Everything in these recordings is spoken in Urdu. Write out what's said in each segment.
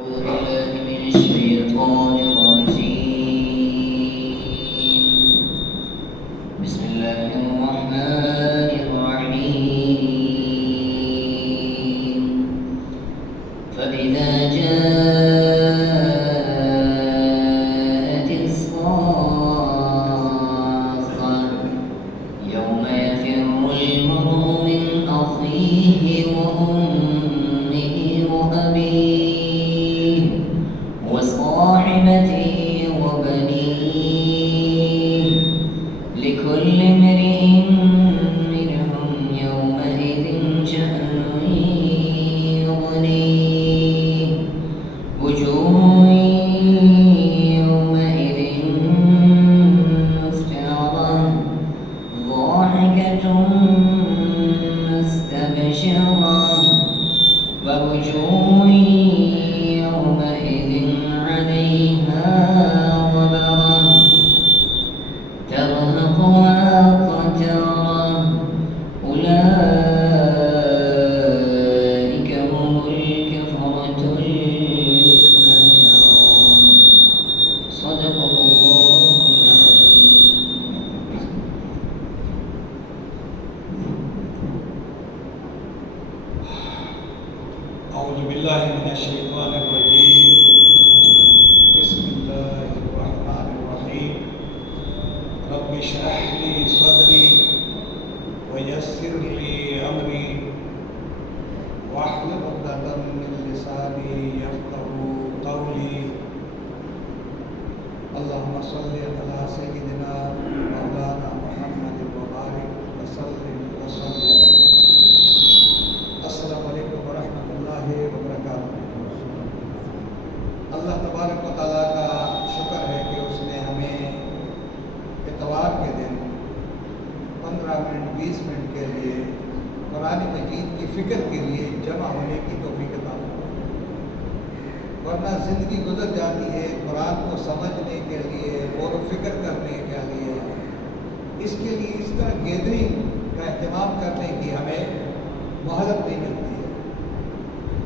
أعوذ بالله من الشيطان الرجيم. بسم الله الرحمن الرحيم. فإذا جاءت الصاخة يوم يفر المرء من أخيه وأمه وأبيه وصاحبته وبنيه لكل امرئ منهم يومئذ شأن يغنيه وجوه يومئذ مسفرة ضاحكة مستبشرة ووجوه يومئذ عليها غبرة ترهقها قترة أولئك هم الكفرة الفجرة. صدق الله العظيم. أعوذ بالله من الشيطان الرجيم. بسم الله الرحمن الرحيم. رب اشرح لي صدري ويسر لي أمري واحلل عقدة من لساني يفقهوا قولي. اللهم صل على سيدنا مولانا محمد وبارك وسلم وسلم. السلام علیکم ورحمۃ اللہ وبرکاتہ. اللہ تبارک و تعالیٰ کا شکر ہے کہ اس نے ہمیں اتوار کے دن 15 منٹ 20 منٹ کے لیے قرآن مجید کی فکر کے لیے جمع ہونے کی توفیق عطا فرمائی. ورنہ زندگی گزر جاتی ہے قرآن کو سمجھنے کے لیے غور و فکر کرنے کے لیے. اس کے لیے اس طرح گیدرنگ کا اہتمام کرنے کی ہمیں مہلت نہیں ملتی ہے.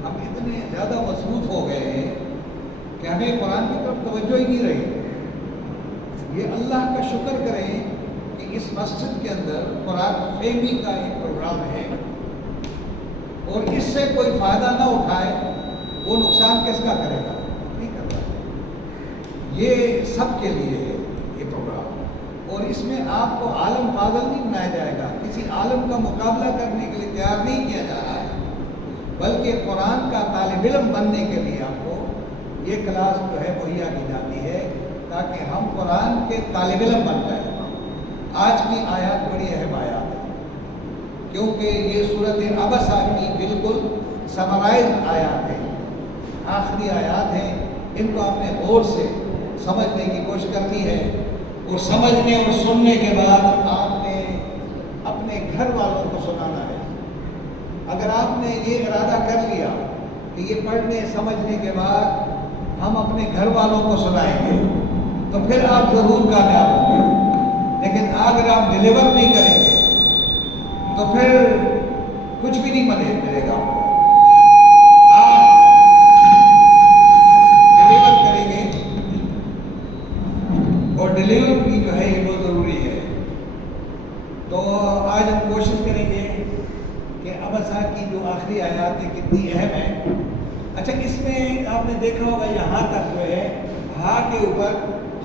ہم اتنے زیادہ مصروف ہو گئے ہیں کہ ہمیں قرآن کی طرف توجہ ہی نہیں رہی. یہ اللہ کا شکر کریں کہ اس مسجد کے اندر قرآن فہمی کا ایک پروگرام ہے اور اس سے کوئی فائدہ نہ اٹھائے وہ نقصان کس کا کرے گا؟ نہیں کرتا. یہ سب کے لیے ہے یہ پروگرام اور اس میں آپ کو عالم فاضل نہیں بنایا جائے گا. کسی عالم کا مقابلہ کرنے کے لیے تیار نہیں کیا جا رہا ہے بلکہ قرآن کا طالب علم بننے کے لیے آپ کو یہ کلاس جو ہے مہیا کی جاتی ہے تاکہ ہم قرآن کے طالب علم بن جائیں. آج کی آیات بڑی اہم آیات ہے کیونکہ یہ صورت عبسہ کی بالکل سمرائز آیات ہیں، آخری آیات ہیں. ان کو آپ نے غور سے سمجھنے کی کوشش کرنی ہے اور سمجھنے اور سننے کے بعد آپ نے اپنے گھر والوں کو سنانا ہے. اگر آپ نے یہ ارادہ کر لیا کہ یہ پڑھنے سمجھنے کے بعد ہم اپنے گھر والوں کو سنائیں گے تو پھر آپ ضرور کامیاب ہوں گے. لیکن اگر آپ ڈیلیور نہیں کریں گے تو پھر کچھ بھی نہیں ملے گا. آپ ڈیلیور کریں گے اور ڈیلیور بھی جو ہے یہ بہت ضروری ہے. تو آج ہم کوشش کریں گے کہ عبسہ کی جو آخری آیات ہے کتنی اہم ہے. اچھا، اس میں آپ نے دیکھا ہوگا یہاں تک جو ہے ہا کے اوپر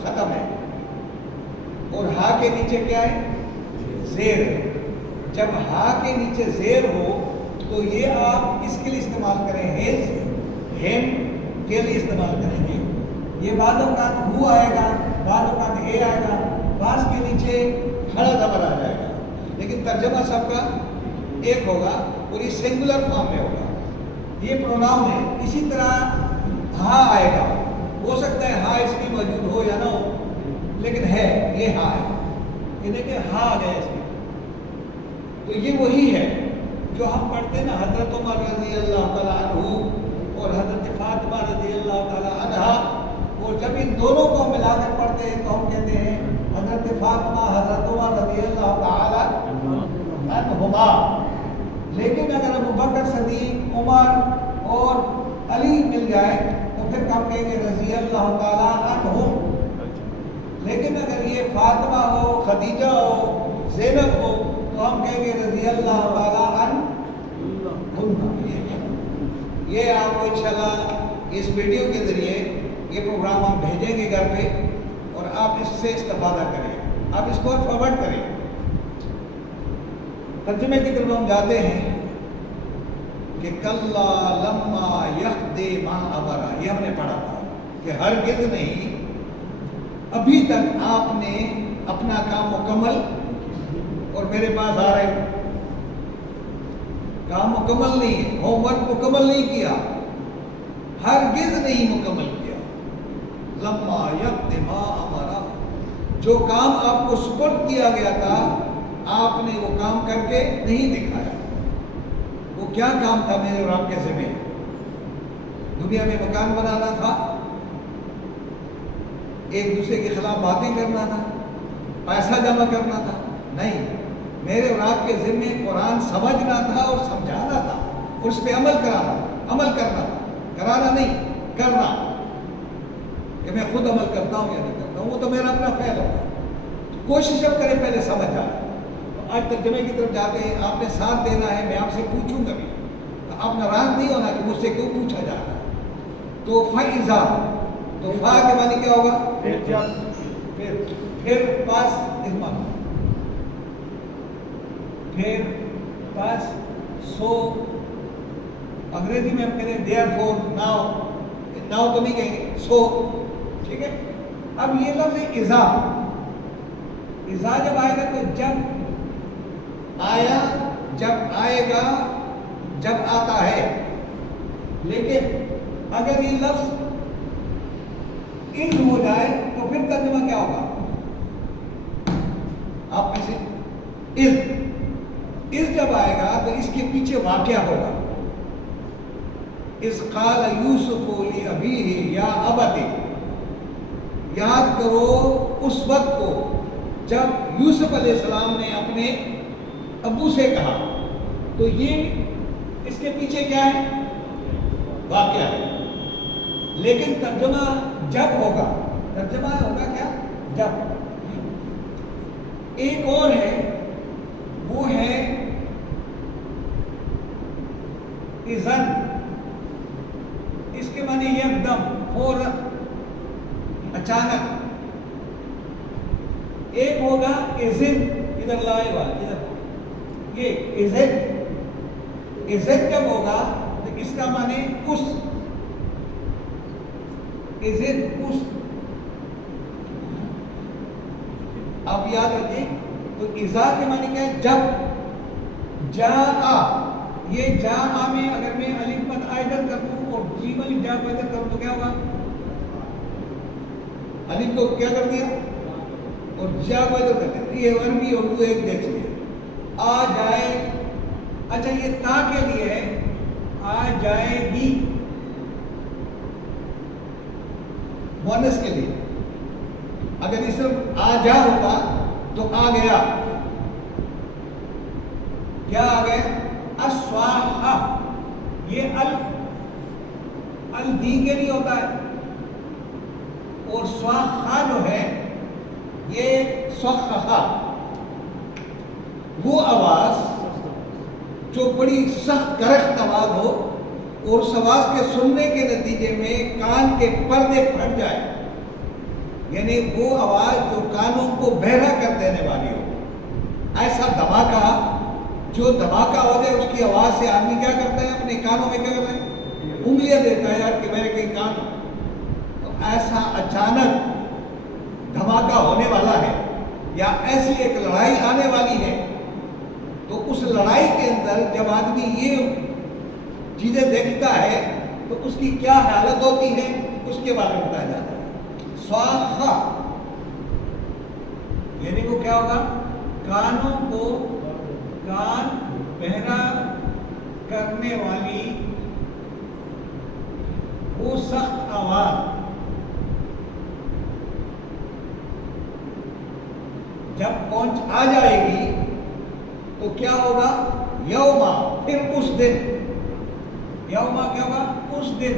ختم ہے اور ہا کے نیچے کیا ہے؟ زیر ہے. جب ہا کے نیچے زیر ہو تو یہ آپ اس کے لیے استعمال کریں ہیز ہیم کے لیے استعمال کریں گے. یہ بعض اوقات ہو آئے گا، بعض اوقات اے آئے گا، بعض کے نیچے کھڑا زبر آ جائے گا. لیکن ترجمہ سب کا ایک ہوگا اور یہ سنگولر فارم میں ہوگا. یہ پروناؤن ہے. اسی طرح ہاں آئے گا. ہو سکتا ہے ہاں اس میں موجود ہو یا نہ ہو لیکن ہے، یہ ہاں ہے. یہ دیکھیں ہاں آ گیا اس میں. تو یہ وہی ہے جو ہم پڑھتے ہیں نا، حضرت عمر رضی اللہ تعالیٰ عنہ اور حضرت فاطمہ رضی اللہ تعالیٰ عنہا. اور جب ان دونوں کو ملا کر پڑھتے ہیں تو ہم کہتے ہیں حضرت فاطمہ حضرت عمر رضی اللہ تعالیٰ عنہما. لیکن اگر ابو بکر صدیق عمر اور علی مل جائے تو اللہ تعالیٰ عنہم. لیکن اگر یہ فاطمہ ہو، خدیجہ ہو، زینب ہو تو ہم کہیں گے رضی اللہ تعالیٰ عنہم. یہ آپ کو انشاءاللہ اس ویڈیو کے ذریعے یہ پروگرام ہم بھیجیں گے گھر پہ اور آپ اس سے استفادہ کریں، آپ اس کو فارورڈ کریں. ترجمے کی طرف ہم جاتے ہیں کہ کلا لما یخدے ما امرا، یہ ہم نے پڑھا تھا کہ ہرگز نہیں، ابھی تک آپ نے اپنا کام مکمل، اور میرے پاس آ رہے ہیں کام مکمل نہیں ہے، ہوم ورک مکمل نہیں کیا، ہرگز نہیں مکمل کیا. لما یخدے ما امرا، جو کام آپ کو سپرد کیا گیا تھا آپ نے وہ کام کر کے نہیں دکھایا. وہ کیا کام تھا میرے اور آپ کے ذمہ؟ دنیا میں مکان بنانا تھا، ایک دوسرے کے خلاف باتیں کرنا تھا، پیسہ جمع کرنا تھا؟ نہیں، میرے اور آپ کے ذمہ قرآن سمجھنا تھا اور سمجھانا تھا اور اس پہ عمل کرنا تھا. کرانا نہیں، کرنا. کہ میں خود عمل کرتا ہوں یا نہیں کرتا ہوں وہ تو میرا اپنا فعل ہوگا. کوشش اب کریں پہلے سمجھ آئے. آج ترجمے کی طرف جاتے ہیں، آپ نے ساتھ دینا ہے. میں آپ سے پوچھوں گا بھی، آپ ناراض نہیں ہونا کہ مجھ سے کیوں پوچھا جا رہا ہے. تو فَإِذَا، تو فا کے معنی کیا ہوگا؟ پھر پاس اضمام، پھر پاس سو. انگریزی میں ہم کہتے ہیں دیئر فور، ناؤ تو نہیں کہیں گے، سو. ٹھیک ہے. اب یہ لفظ اذا جب آئے گا تو جب آیا، جب آئے گا، جب آتا ہے. لیکن اگر یہ لفظ اذ ہو جائے تو پھر ترجمہ کیا ہوگا؟ آپ میں سے اذ جب آئے گا تو اس کے پیچھے واقعہ ہوگا. اذ قال یوسف لأبیہ یا ابت، یاد کرو اس وقت کو جب یوسف علیہ السلام نے اپنے ابو سے کہا. تو یہ اس کے پیچھے کیا ہے؟ واقعہ ہے. لیکن ترجمہ جب ہوگا، ترجمہ ہوگا کیا؟ جب. ایک اور ہے، وہ ہے اذن. اس کے معنی یکدم، فوراً، اچانک. ایک ہوگا اذن، ادھر لائے گا، ادھر یہ اذن جب ہوگا تو اس کا معنی اس، اذن اس. آپ یاد رکھیں تو اذا کے معنی کیا ہے؟ جب. جاء، یہ جاء میں اگر میں الف مد آئدر کر دوں اور جیم الف جا کو ادھر کروں تو کیا ہوگا؟ الف کو کیا کر دیا اور جا کو ادھر کر دیا. یہ عربی اردو ایک جیسی ہے. آ جائے، اچھا یہ تا کے لیے ہے، آ جائے گی مؤنث کے لیے. اگر اس میں آ جا ہوتا تو آ گیا. کیا آ گیا؟ اسواہا. یہ الدی کے لیے ہوتا ہے اور سواہا جو ہے یہ سخخا. وہ آواز جو بڑی سخت کرخت آواز ہو اور اس آواز کے سننے کے نتیجے میں کان کے پردے پھٹ جائے، یعنی وہ آواز جو کانوں کو بہرا کر دینے والی ہو. ایسا دھماکہ جو دھماکہ ہو جائے، اس کی آواز سے آدمی کیا کرتا ہے؟ اپنے کانوں میں کیا کرتا ہے؟ انگلیاں دیتا ہے یار کہ میرے کہیں کان. تو ایسا اچانک دھماکہ ہونے والا ہے یا ایسی ایک لڑائی آنے والی ہے، تو اس لڑائی کے اندر جب آدمی یہ چیزیں دیکھتا ہے تو اس کی کیا حالت ہوتی ہے اس کے بارے میں بتایا جاتا ہے. سواخا یعنی وہ کیا ہوگا؟ کانوں کو کان بہرا کرنے والی وہ سخت آواز جب پہنچ آ جائے گی تو کیا ہوگا؟ یوما، پھر اس دن. یوما کیا ہوگا؟ اس دن.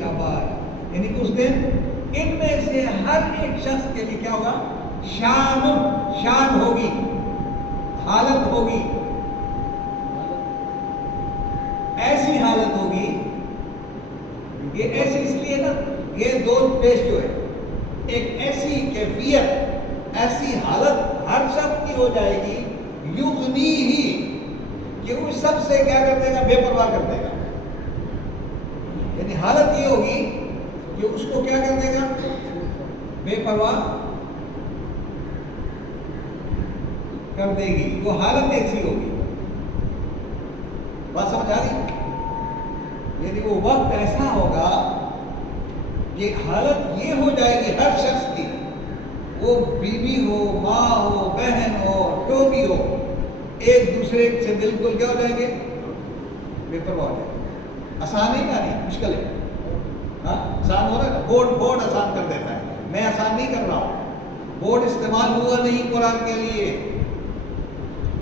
شاباش، یعنی اس دن ان میں سے ہر ایک شخص کے لیے کیا ہوگا؟ شان ہوگی، حالت ہوگی، ایسی حالت ہوگی. یہ ایسی اس لیے نا، یہ دو پیش جو ہے، ایک ایسی کیفیت، ایسی حالت ہر شخص کی ہو جائے گی، یغنی ہی، کہ وہ سب سے کیا کر دے گا؟ بے پرواہ کر دے گا. یعنی حالت یہ ہوگی کہ اس کو کیا کر دے گا؟ بے پرواہ کر دے گی. وہ حالت ایسی ہوگی. بات سمجھ آ رہی؟ یعنی وہ وقت ایسا ہوگا کہ حالت یہ ہو جائے گی ہر شخص کی، وہ بیوی ہو، ماں ہو، بہن ہو، جو بھی ہو، ایک دوسرے سے بالکل کیا ہو جائیں گے؟ بے پرواہ ہو جائیں گے. آسان نہیں نا، نہیں مشکل ہے. ہاں آسان ہو رہا ہے نا، بورڈ آسان کر دیتا ہے. میں آسان نہیں کر رہا ہوں. بورڈ استعمال ہوا نہیں قرآن کے لیے.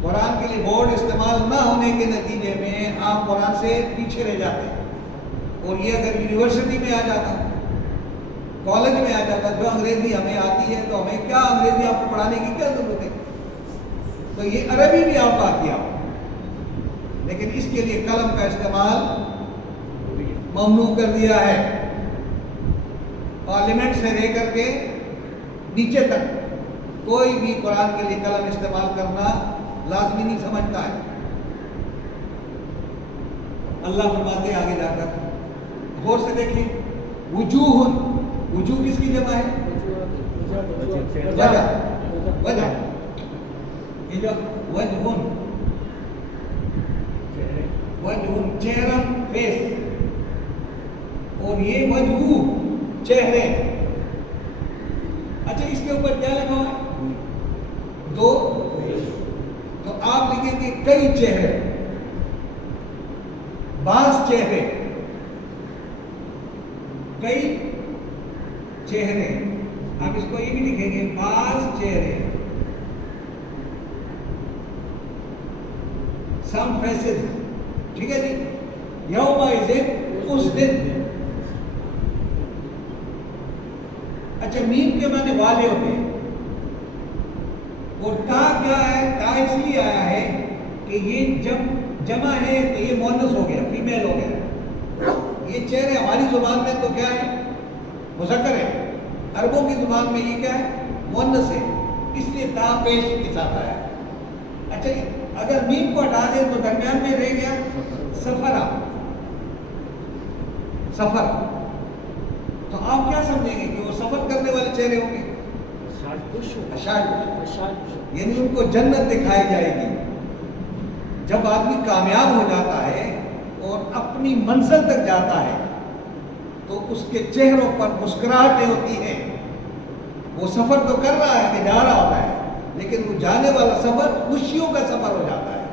قرآن کے لیے بورڈ استعمال نہ ہونے کے نتیجے میں آپ قرآن سے پیچھے رہ جاتے ہیں. اور یہ اگر یونیورسٹی میں آ جاتا، کالج میں آ جاتا، جو انگریزی ہمیں آتی ہے تو ہمیں کیا انگریزی آپ کو پڑھانے کی کیا ضرورت ہے؟ تو یہ عربی بھی آپ کو آتی ہے، لیکن اس کے لیے قلم کا استعمال ممنوع کر دیا ہے. پارلیمنٹ سے لے کر کے نیچے تک کوئی بھی قرآن کے لیے قلم استعمال کرنا لازمی نہیں سمجھتا ہے. اللہ فرماتے ہیں آگے جا کر، غور سے دیکھیں، وجوہ، وجوہ کس کی جمع ہے؟ وجہ. یہ جو وجہ، چہرہ، فیس، اور یہ وجہ چہرے. اچھا اس کے اوپر کیا لکھا ہوا ہے؟ دو. تو آپ لکھیں گے کئی چہرے، بعض چہرے، کئی چہرے. آپ اس کو یہ بھی لکھیں گے بعض چہرے، سم فیسز. ٹھیک ہے جی. یومئذ، اس دن. اچھا میم کے معنی والے ہوتے ہیں، اور تا کیا ہے؟ تا اس لیے آیا ہے کہ یہ جب جمع ہے تو یہ مؤنث ہو گیا، فیمیل ہو گیا. یہ چہرے ہماری زبان میں تو کیا ہے؟ مذکر ہے. عربوں کی زبان میں یہ کیا ہے؟ مؤنث ہے. اس لیے تا پیش کے ساتھ آیا. اچھا اگر میم کو ہٹا دیں تو درمیان میں رہ گیا سفر. سفر تو آپ کیا سمجھیں گے کہ وہ سفر کرنے والے چہرے ہوں گے؟ یعنی ان کو جنت دکھائی جائے گی. جب آدمی کامیاب ہو جاتا ہے اور اپنی منزل تک جاتا ہے تو اس کے چہروں پر مسکراہٹیں ہوتی ہیں. وہ سفر تو کر رہا ہے کہ جا رہا ہوتا ہے، لیکن وہ جانے والا سفر خوشیوں کا سفر ہو جاتا ہے.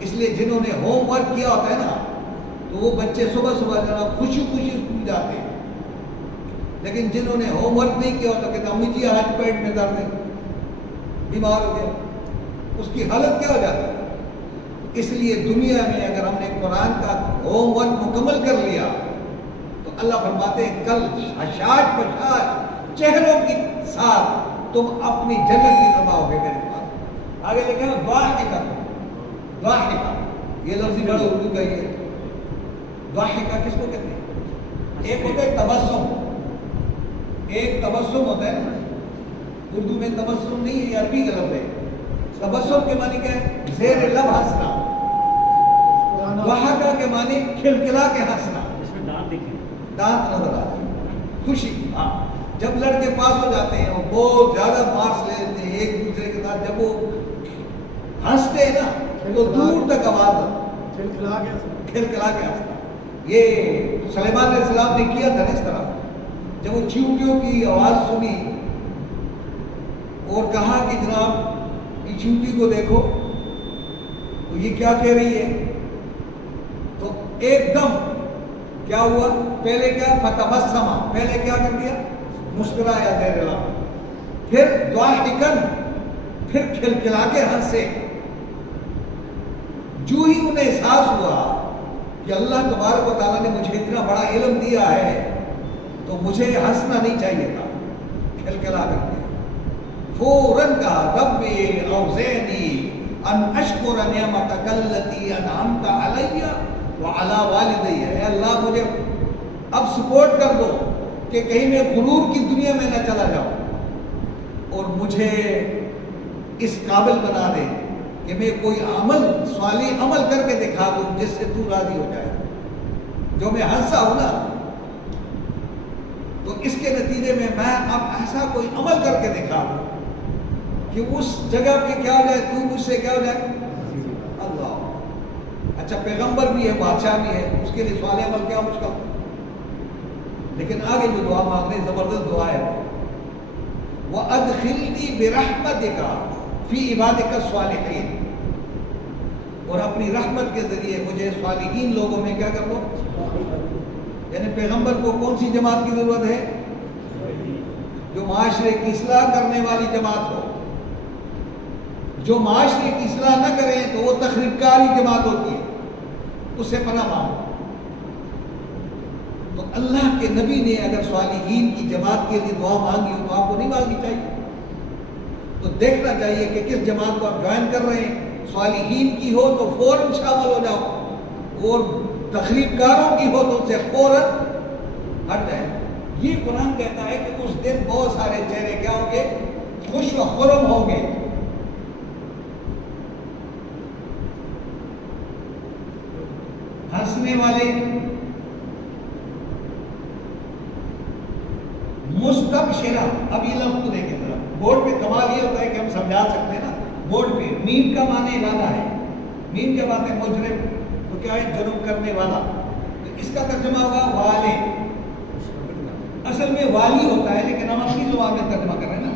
اس لیے جنہوں نے ہوم ورک کیا ہوتا ہے نا، تو وہ بچے صبح صبح جناب خوشی خوشی اسکول جاتے ہیں. لیکن جنہوں نے ہوم ورک نہیں کیا ہوتا کہتے امی جی آج پیٹ میں درد ہے، بیمار ہو گیا، اس کی حالت کیا ہو جاتی ہے. اس لیے دنیا میں اگر ہم نے قرآن کا ہوم ورک مکمل کر لیا تو اللہ فرماتے ہیں کل حشاش بشاش چہروں کے ساتھ تم اپنی جنت کی طرف آؤ گے میرے پاس. آگے لکھا ہے ضاحکہ. ضاحکہ یہ لفظ بڑا اردو کا ہی ہے. ضاحکہ کس کو کہتے ہیں؟ ایک ہوتا ہے تبسم. ایک تبسم ہوتا ہے نا، اردو میں تبسم نہیں ہے، یہ عربی کا لفظ ہے. تبسم کے معنی کیا ہے؟ زیر لب ہنسنا. ضحکہ کے معنی کھلکھلا کے ہنسنا. اس میں دانت دکھے، دانت نظر آتے ہیں، خوشی. ہاں جب لڑکے پاس ہو جاتے ہیں اور بہت زیادہ مارکس لے لیتے ہیں ایک دوسرے کے ساتھ، جب وہ ہنستے ہیں نا تو دور تک آواز کھلکھلا کے ہنسنا. یہ سلیمان علیہ السلام نے کیا تھا اس طرح. جب وہ چیونٹیوں کی آواز سنی اور کہا کہ جناب یہ چیونٹی کو دیکھو تو یہ کیا کہہ رہی ہے، تو ایک دم کیا ہوا؟ پہلے کیا؟ فتبسما، پہلے کیا کر دیا؟ مسکرایا زیر لب. پھر ضاحکن، پھر کھلکھلا کے ہنسے. جو ہی انہیں احساس ہوا کہ اللہ تبارک و تعالیٰ نے مجھے اتنا بڑا علم دیا ہے تو مجھے ہنسنا نہیں چاہیے تھا، کھلکھلا کر کے فوراً کہا رب اوزعنی ان اشکر نعمتک التی انعمت علی وعلی والدی، اے اللہ مجھے اب سپورٹ کر دو کہ کہیں میں غرور کی دنیا میں نہ چلا جاؤں، اور مجھے اس قابل بنا دے کہ میں کوئی صالح عمل کر کے دکھا دوں جس سے تو راضی ہو جائے، جو میں ہنسا ہوں نا تو اس کے نتیجے میں اب ایسا کوئی عمل کر کے دکھا دوں کہ اس جگہ پہ کیا ہو جائے، تو مجھ سے کیا ہو جائے اللہ۔ اچھا پیغمبر بھی ہے، بادشاہ بھی ہے، اس کے لیے صالح عمل کیا مشکل، لیکن آگے جو دعا مانگ رہے زبردست دعا ہے، وَأَدْخِلْنِي بِرَحْمَتِكَ فِي عِبَادِكَ الصَّالِحِينَ، اور اپنی رحمت کے ذریعے مجھے صالحین لوگوں میں کیا کر دو، یعنی پیغمبر کو کون سی جماعت کی ضرورت ہے؟ جو معاشرے کی اصلاح کرنے والی جماعت ہو، جو معاشرے کی اصلاح نہ کریں تو وہ تخریب کاری جماعت ہوتی ہے، اس سے پناہ مانگو۔ تو اللہ کے نبی نے اگر صالحین کی جماعت کے لیے دعا مانگی ہو تو آپ کو نہیں مانگنی چاہیے، تو دیکھنا چاہیے کہ کس جماعت کو آپ جوائن کر رہے ہیں، صالحین کی ہو تو فوراً شامل ہو جاؤ، اور تخریب کاروں کی ہو تو اسے فوراً ہٹ جائے۔ یہ قرآن کہتا ہے کہ اس دن بہت سارے چہرے کیا ہوں گے، خوش و خرم ہوں گے۔ ہنسنے والے، مستبشرہ، اب یہ لفظ کو دیکھیں ذرا، بورڈ پہ کمال یہ ہوتا ہے کہ ہم سمجھا سکتے ہیں نا، بورڈ پہ میم کا معنی وعدہ ہے، میم کے بات ہے مجرم، تو کیا ہے جرم کرنے والا، تو اس کا ترجمہ ہوگا والے، اصل میں والی ہوتا ہے لیکن ہم اپنی زبان میں ترجمہ کر رہے ہیں نا،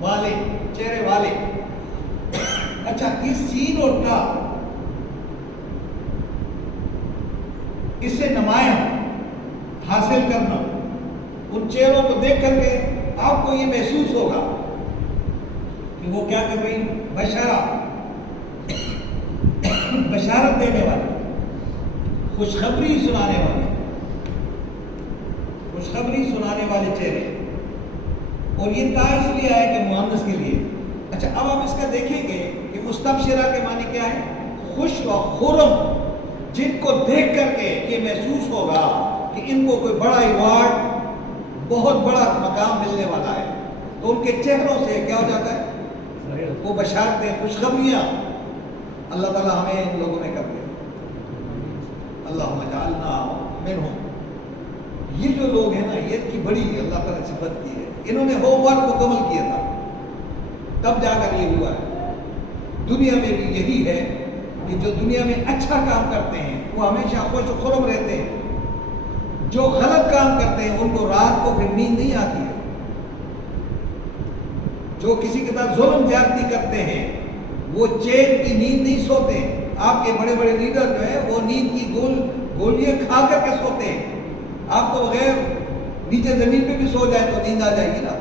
والے، چہرے والے۔ اچھا اس سین اور کا اس سے نمایاں حاصل کرنا، ان چہروں کو دیکھ کر کے آپ کو یہ محسوس ہوگا کہ وہ کیا کر رہی، بشارت دینے والے، خوشخبری سنانے والے، خوشخبری سنانے والے چہرے، اور یہ تا اس لیے آئے کہ مؤنث کے لیے۔ اچھا اب آپ اس کا دیکھیں گے کہ مستبشرہ کے معنی کیا ہے، خوش و خرم، جن کو دیکھ کر کے یہ محسوس ہوگا کہ ان کو کوئی بڑا ایوارڈ، بہت بڑا مقام ملنے والا ہے، تو ان کے چہروں سے کیا ہو جاتا ہے، وہ بشارتیں، خوشخبریاں۔ اللہ تعالیٰ ہمیں ان لوگوں میں کر دے، اللہم اجعلنا منہم۔ یہ جو لوگ ہیں نا، یہ کی بڑی اللہ تعالیٰ نے صفت کی ہے، انہوں نے ہوم ورک مکمل کیا تھا تب جا کر یہ ہوا ہے۔ دنیا میں بھی یہی ہے کہ جو دنیا میں اچھا کام کرتے ہیں وہ ہمیشہ خوش و خرم رہتے ہیں، جو غلط کام کرتے ہیں ان کو رات کو پھر نیند نہیں آتی ہے، جو کسی کے ساتھ ظلم زیادتی کرتے ہیں وہ چین کی نیند نہیں سوتے۔ آپ کے بڑے بڑے لیڈر جو ہیں وہ نیند کی گولیاں کھا کر کے سوتے ہیں، آپ کو بغیر نیچے زمین پہ بھی سو جائے تو نیند آ جائے گی نا،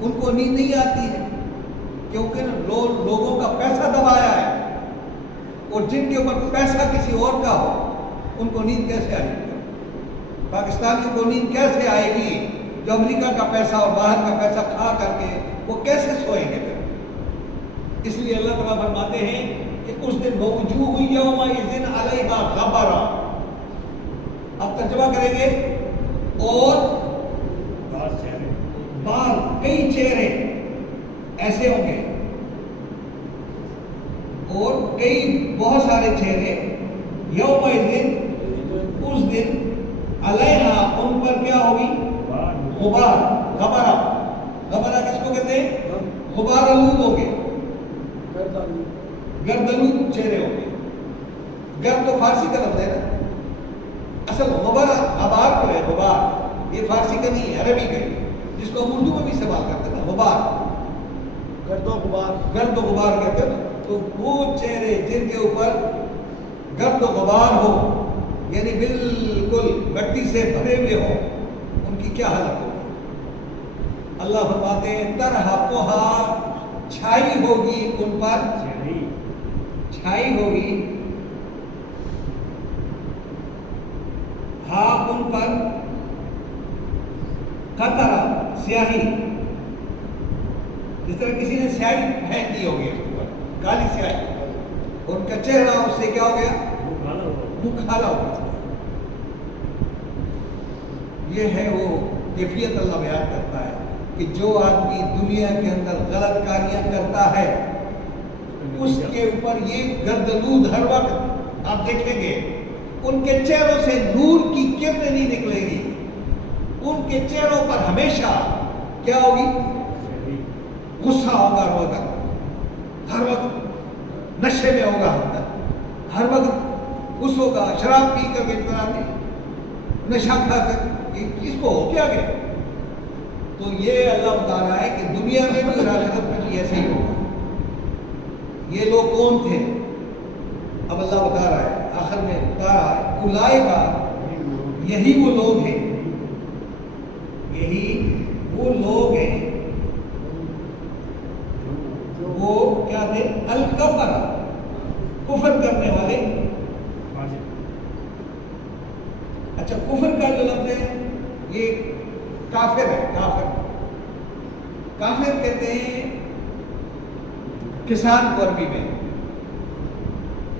ان کو نیند نہیں آتی ہے کیونکہ لوگوں کا پیسہ دبایا ہے، اور جن کے اوپر پیسہ کسی اور کا ہو ان کو نیند کیسے آئے گی؟ پاکستانیوں کو نیند کیسے آئے گی جو امریکہ کا پیسہ اور باہر کا پیسہ کھا کر کے وہ کیسے سوئیں گے پھر؟ اس لیے اللہ تعالیٰ فرماتے ہیں کہ اس دن وجوہ یومئذ علیہا غبرہ، اب ترجمہ کریں گے، اور بعض کئی چہرے ایسے ہوں گے، اور کئی بہت سارے چہرے، یومئذ اس دن، علیہا ان پر کیا ہوگی، غبار، غبرہ، غبرہ کس کو کہتے ہیں، غبار آلود ہوں گے، گردآلود چہرے ہوں گے۔ گرد تو فارسی کا لفظ ہے نا، اصل غبار، غبار جو ہے غبار، یہ فارسی کا نہیں ہے، عربی کا ہے، جس کو ہم اردو میں بھی استعمال کرتے ہیں، غبار، گرد و غبار، گرد و غبار کہتے ہیں نا، تو وہ چہرے جن کے اوپر گرد و غبار ہو، یعنی بالکل مٹی سے بھرے ہوئے ہوں، ان کی کیا حالت ہوگی؟ اللہ فرماتے ہیں ترہقھا، چھائی ہوگی ان پر، چھائی ہوگی ہا ان پر قطرہ سیاہی، جس طرح کسی نے سیاہی پھینک دی ہوگی اس پر، کالی سیاہی، اور ان کا چہرہ اس سے کیا ہو گیا؟ منہ کالا ہو گیا۔ یہ ہے وہ کیفیت اللہ بیان کرتا ہے کہ جو آدمی دنیا کے اندر غلط کاریاں کرتا ہے اس کے اوپر یہ گردلود ہر وقت آپ دیکھیں گے ان کے چہروں سے نور کی کرن نہیں نکلے گی، ان کے چہروں پر ہمیشہ کیا ہوگی؟ غصہ ہوگا، ہر وقت نشے میں ہوگا، ہر وقت غصہ ہوگا، شراب پی کر کے نشہ کھا کر اس کو ہو کیا گیا؟ تو یہ اللہ بتا رہا ہے کہ دنیا میں بھی اور آخرت میں بھی ایسے ہی ہوگا۔ یہ لوگ کون تھے؟ اب اللہ بتا رہا ہے، آخر میں بتا رہا ہے اولئک، یہی وہ لوگ ہیں، یہی وہ لوگ ہیں، وہ کیا تھے؟ الکفر، کفر کرنے والے۔ اچھا، کفر کا جو لفظ ہے یہ کافر ہے، کافر کہتے ہیں کسان کو عربی میں،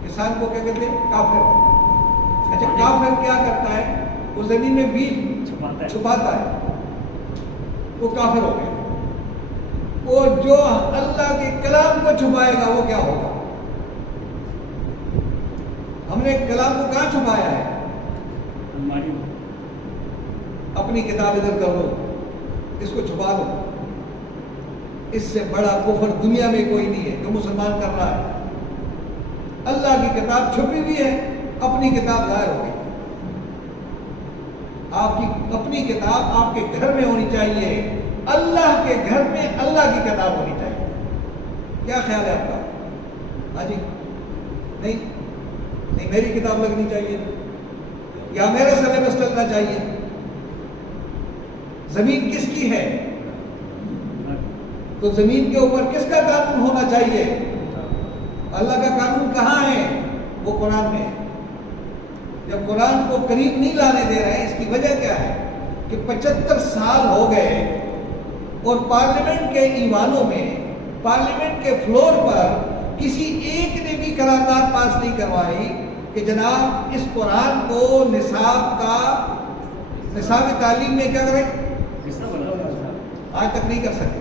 کسان کو کیا کہتے ہیں؟ کافر۔ اچھا، کافر کیا کرتا ہے؟ وہ زمین میں بیج چھپاتا ہے، وہ کافر ہو گیا۔ اور جو اللہ کے کلام کو چھپائے گا وہ کیا ہوگا؟ ہم نے کلام کو کہاں چھپایا ہے؟ اپنی کتاب ادھر کر لو، اس کو چھپا دو۔ اس سے بڑا کفر دنیا میں کوئی نہیں ہے جو مسلمان کر رہا ہے۔ اللہ کی کتاب چھپی ہوئی ہے، اپنی کتاب ظاہر ہو گئی۔ آپ کی اپنی کتاب آپ کے گھر میں ہونی چاہیے، اللہ کے گھر میں اللہ کی کتاب ہونی چاہیے۔ کیا خیال ہے آپ کا؟ ہاں جی، نہیں میری کتاب لگنی چاہیے یا میرا سلیبس چلنا چاہیے؟ زمین کس کی ہے؟ تو زمین کے اوپر کس کا قانون ہونا چاہیے؟ اللہ کا قانون کہاں ہے؟ وہ قرآن میں ہے۔ جب قرآن کو قریب نہیں لانے دے رہے ہیں، اس کی وجہ کیا ہے کہ 75 سال ہو گئے اور پارلیمنٹ کے ایوانوں میں، پارلیمنٹ کے فلور پر کسی ایک نے بھی قرارداد پاس نہیں کروائی کہ جناب اس قرآن کو نصاب تعلیم میں کیا کریں؟ آج تک نہیں کر سکتے،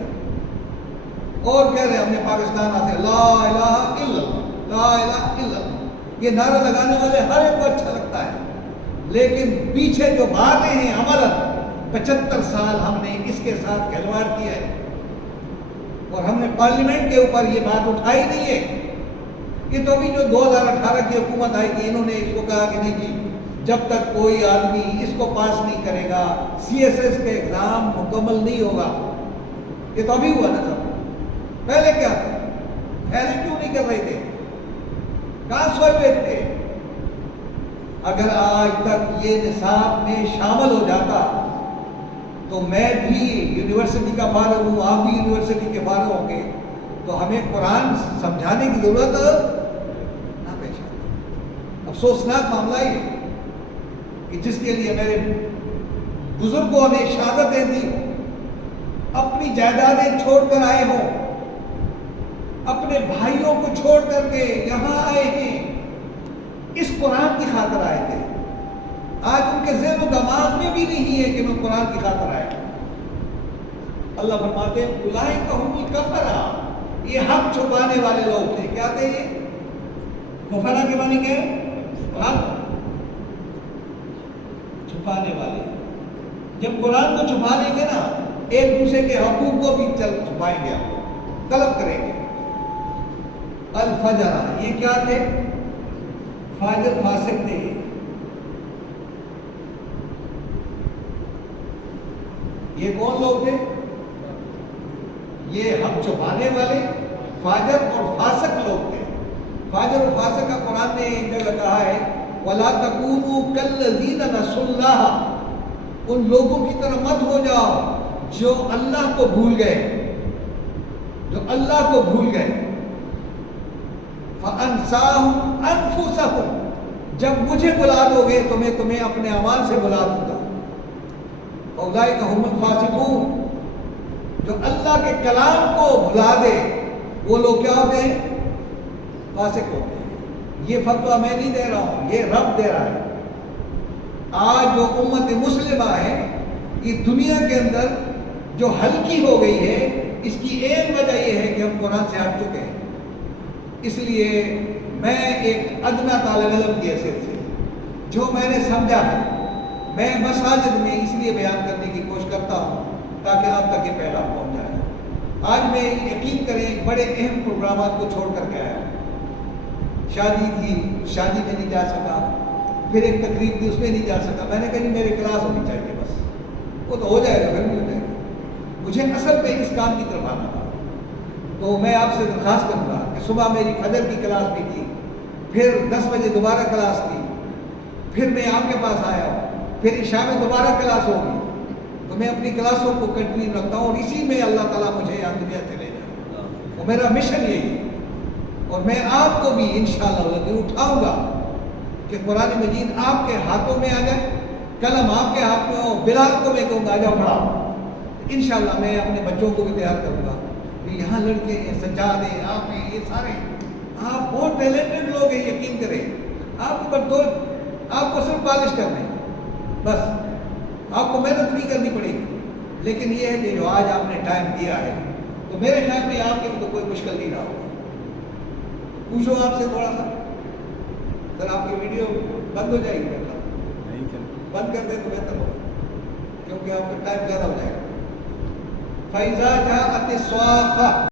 اور کہہ رہے ہم نے پاکستان آتے لا الہ الا اللہ، لا الہ الا اللہ، یہ نعرہ لگانے والے ہر ایک کو اچھا لگتا ہے، لیکن پیچھے جو باتیں ہیں عملاً 75 سال ہم نے اس کے ساتھ کھلواڑ کیا ہے، اور ہم نے پارلیمنٹ کے اوپر یہ بات اٹھائی نہیں ہے۔ یہ تو ابھی جو 2018 کی حکومت آئی تھی، انہوں نے اس کو کہا کہ نہیں جی، جب تک کوئی آدمی اس کو پاس نہیں کرے گا CSS کے ایگزام مکمل نہیں ہوگا۔ یہ تو ابھی ہوا نا سب، پہلے کیا تھا؟ پہلے کیوں نہیں کر رہے تھے؟ کہاں سوئے ہوئے تھے؟ اگر آج تک یہ نصاب میں شامل ہو جاتا تو میں بھی یونیورسٹی کا فارغ ہوں، آپ بھی یونیورسٹی کے فارغ ہوں گے، تو ہمیں قرآن سمجھانے کی ضرورت نہ پیش آتی۔ افسوسناک معاملہ یہ کہ جس کے لیے میرے بزرگوں نے شہادتیں دی، اپنی جائیدادیں چھوڑ کر آئے ہوں، اپنے بھائیوں کو چھوڑ کر کے یہاں آئے ہیں، اس قرآن کی خاطر آئے تھے۔ آج ان کے ذہن و دماغ میں بھی نہیں ہے کہ میں قرآن کی خاطر آیا۔ اللہ فرماتے ہیں اولئک هم الکفرہ، یہ حق چھپانے والے لوگ تھے۔ کیا تھے یہ؟ کفرہ کے معنی کیا ہے؟ حق چھپانے والے۔ جب قرآن کو چھپا لیں گے نا، ایک دوسرے کے حقوق کو بھی چھپائیں گے، طلب کریں گے۔ الفجر، یہ کیا تھے؟ فاجر، فاسق تھے۔ یہ کون لوگ تھے؟ یہ حق چھپانے والے فاجر اور فاسق لوگ تھے۔ فاجر اور فاسق کا قرآن نے ایک جگہ کہا ہے وَلَا تَكُونُوا كَالَّذِينَ نَسُوا اللَّهَ، ان لوگوں کی طرح مت ہو جاؤ جو اللہ کو بھول گئے، جو اللہ کو بھول گئے۔ فَأَنْسَاهُمْ أَنفُسَهُمْ، جب مجھے بلا دو گے تو میں تمہیں اپنے اعمال سے بلا دوں گا. اولئک هم الفاسقون. جو اللہ کے کلام کو بھلا دے وہ لوگ کیا ہوتے ہیں؟ فاسق ہوتے ہیں. یہ فتویٰ میں نہیں دے رہا ہوں، یہ رب دے رہا ہے. آج جو امت مسلمہ ہے یہ دنیا کے اندر جو ہلکی ہو گئی ہے، اس کی ایک وجہ یہ ہے کہ ہم قرآن سے ہٹ چکے ہیں. اس لیے میں ایک ادنا طالب علم کی حیثیت سے جو میں نے سمجھا ہے میں مساجد میں اس لیے بیان کرنے کی کوشش کرتا ہوں تاکہ آپ تک یہ پیغام پہنچ جائے. آج میں یقین کریں بڑے اہم پروگرامات کو چھوڑ کر کے آیا. شادی تھی، شادی میں نہیں جا سکا، پھر ایک تقریب تھی اس میں نہیں جا سکا. میں نے کہا جی میری کلاس ہونی چاہیے، بس وہ تو ہو جائے گا، پھر نہیں ہو جائے گا. مجھے اصل پہ اس کام کی طرف آنا تھا. تو میں آپ سے درخواست کروں گا کہ صبح میری فجر کی کلاس بھی تھی، پھر 10 بجے دوبارہ کلاس تھی، پھر میں آپ کے پاس آیا ہوں، پھر عشاء میں دوبارہ کلاس ہوگی. تو میں اپنی کلاسوں کو کنٹینیو رکھتا ہوں اور اسی میں اللہ تعالیٰ مجھے یہاں دنیا سے لے جائے. اور میرا مشن یہی ہے. اور میں آپ کو بھی انشاءاللہ اٹھاؤں گا کہ قرآن مجید آپ کے ہاتھوں میں آ جائے، قلم آپ کے ہاتھ میں ہو. بلال کو میں کہوں گا آ جاؤ پڑھاؤ. انشاءاللہ میں اپنے بچوں کو بھی تیار کروں گا. یہاں لڑکے ہیں، سجاد ہیں، آپ ہیں، یہ سارے آپ بہت ٹیلنٹڈ لوگ ہیں. یقین کریں آپ کو آپ کو صرف پالش کرنا ہے، بس آپ کو محنت نہیں کرنی پڑے گی. لیکن یہ ہے کہ جو آج آپ نے ٹائم دیا ہے تو میرے خیال میں آپ کے لیے تو کوئی مشکل نہیں رہا ہوگا. پوچھو آپ سے تھوڑا سا، سر آپ کی ویڈیو بند ہو جائے گی؟ بند کر دیں تو بہتر ہوگا کیونکہ آپ کا ٹائم زیادہ ہو جائے گا. فَإِذَا جَاءَتِ الصَّاخَّةُ